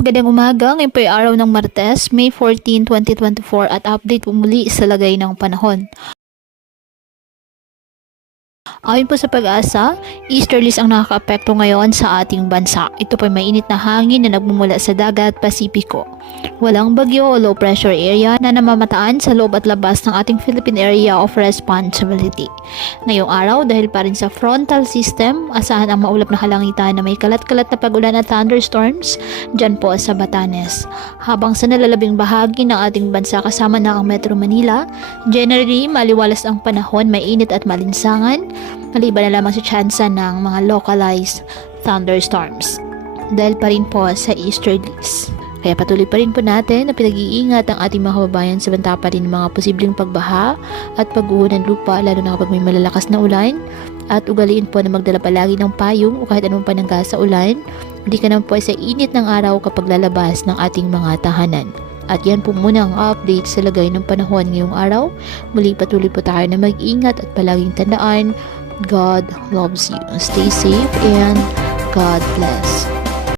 Magandang umaga, ngayon po ay araw ng Martes, May 14, 2024 at update po muli sa lagay ng panahon. Ayon po sa Pag-asa, easterlies ang nakakaapekto ngayon sa ating bansa. Ito po ay mainit na hangin na nagmumula sa dagat Pasipiko. Walang bagyo o low pressure area na namamataan sa loob at labas ng ating Philippine Area of Responsibility. Ngayong araw, dahil pa rin sa frontal system, asahan ang maulap na kalangitan na may kalat-kalat na pag-ulan at thunderstorms dyan po sa Batanes. Habang sa nalalabing bahagi ng ating bansa kasama na ang Metro Manila, generally maliwalas ang panahon, mainit at malinsangan, maliban na lamang sa tsansa ng mga localized thunderstorms dahil pa rin po sa easterlies. Kaya patuloy pa rin po natin na pinag-iingat ang ating mga kababayan sa banta pa rin ng mga posibleng pagbaha at pagguho ng lupa lalo na kapag may malalakas na ulan, at ugaliin po na magdala palagi ng payong o kahit anong panangga sa ulan, hindi ka naman po sa init ng araw kapag lalabas ng ating mga tahanan. At yan po muna ang update sa lagay ng panahon ngayong araw. Muli patuloy po tayo na mag-ingat at palaging tandaan, God loves you. Stay safe and God bless.